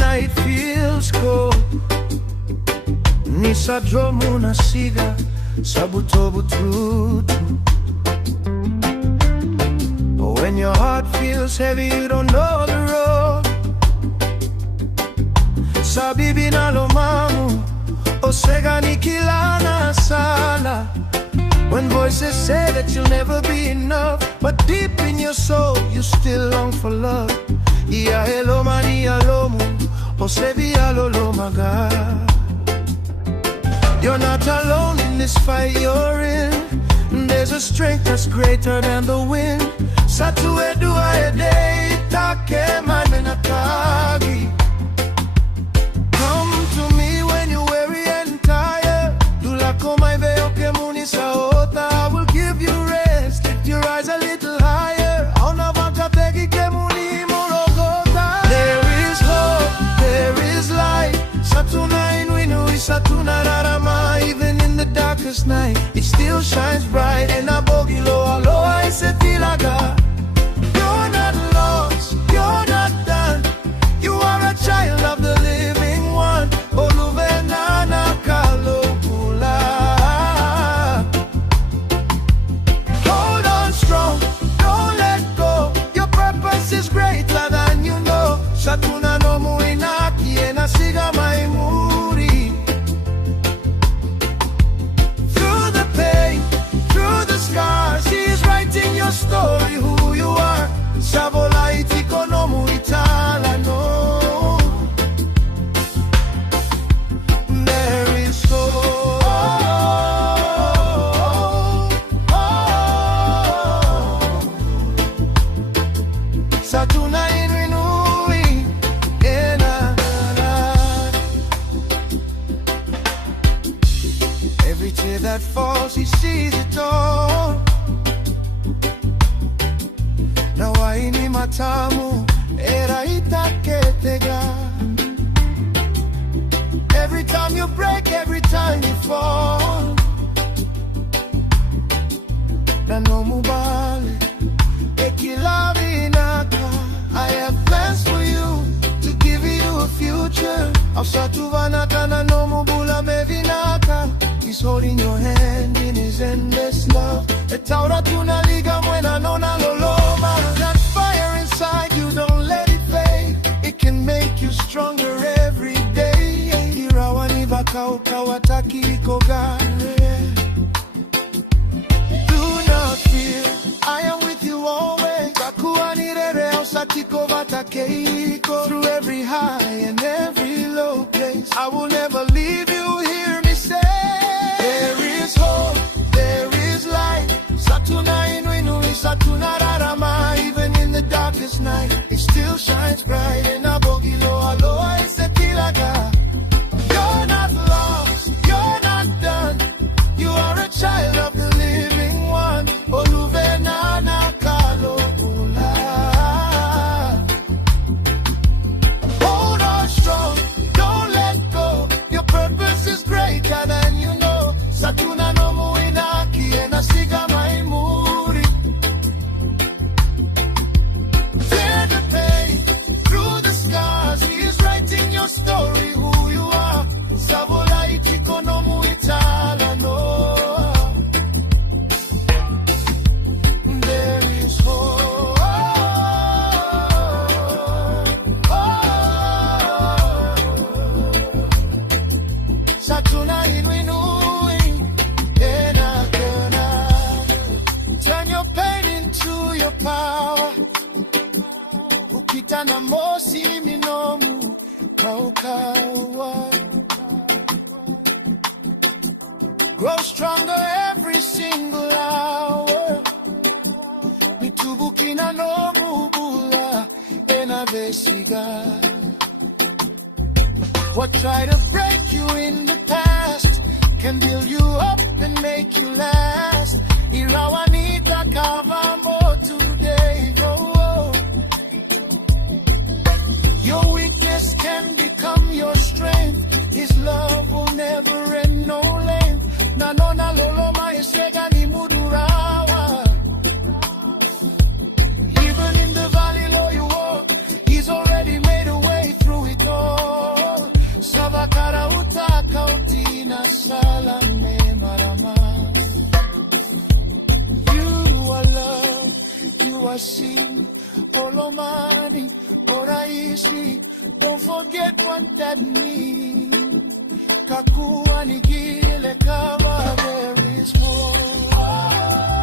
night feels cold, nisa dromu na siga sabutobu trutu. When your heart feels heavy, you don't know the road. Sabibi na lomamu osega nikilana sala. When voices say that you'll never be enough, but deep in your soul you still long for love. Ia hello mani alomu osebi alolo maga. You're not alone in this fight you're in. There's a strength that's greater than the wind. Satue dua ede take manenatagi. Come to me when you're weary and tired. Dulako maiveo kemuni saota. I will give you rest. Lift your eyes a little higher. Auna vakapegi kemuni morogota. There is hope, there is light. Satuna inwinu isatuna rarama. Even in the darkest night, it still shines bright. And abogilo aloha isetilaga. You're not lost, you're not done. You are a child of the living one. Oluvenana kalopula. Hold on strong, don't let go. Your purpose is greater than you know. Satuna no muinaki enasiga maimuri. Through the pain, through the scars, he is writing your story, who you are. Savola itiko no muitala no. There is hope. Satuna inui ena. Every tear that falls, he sees it all. Na waini matamu era itaketega. Every time you break, every time you fall. Na no mubale ekilavinaka. I have plans for you to give you a future. Ausatuvanata na no mubula mevinaka. He's holding your hand in his endless love. Etaura tunaliga mwena nona loloma. That fire inside you, don't let it fade. It can make you stronger every day. Irawani vakauka wataki ikogare. Do not fear, I am with you always. Kakuani rere osatiko vatakeiko. Through every high and every low place, I will never leave you, hear me say. There is hope, there is light. Satuna inui satuna rarama. Even in the darkest night, it still shines bright. And abogilo aloha isetilaga. You're not lost, you're not done. You are a child of the living one. Oluvenana kalopula. Hold on strong, don't let go. Your purpose is greater than you know. Satuna no muinaki enasiga maimuri. Fear the pain, through the scars, he is writing your story, who you are. Savola itiko no muitala no. There is hope. Satuna inui enakona. Turn your pain into your power. Ukita na mosi minomu kaukawa. Grow stronger every single hour. Mitubukina no mubula enavesiga. What tried to break you in the past can build you up and make you last. Irawanita kavamo today. Oh, oh. Your weakness can become your strength. His love will never end, no length. Nanona lolo maesega ni mudurawa. Even in the valley low you walk, he's already made a way through it all. foolishly. Don't forget what that means. Kakuwa nigile kama there is more.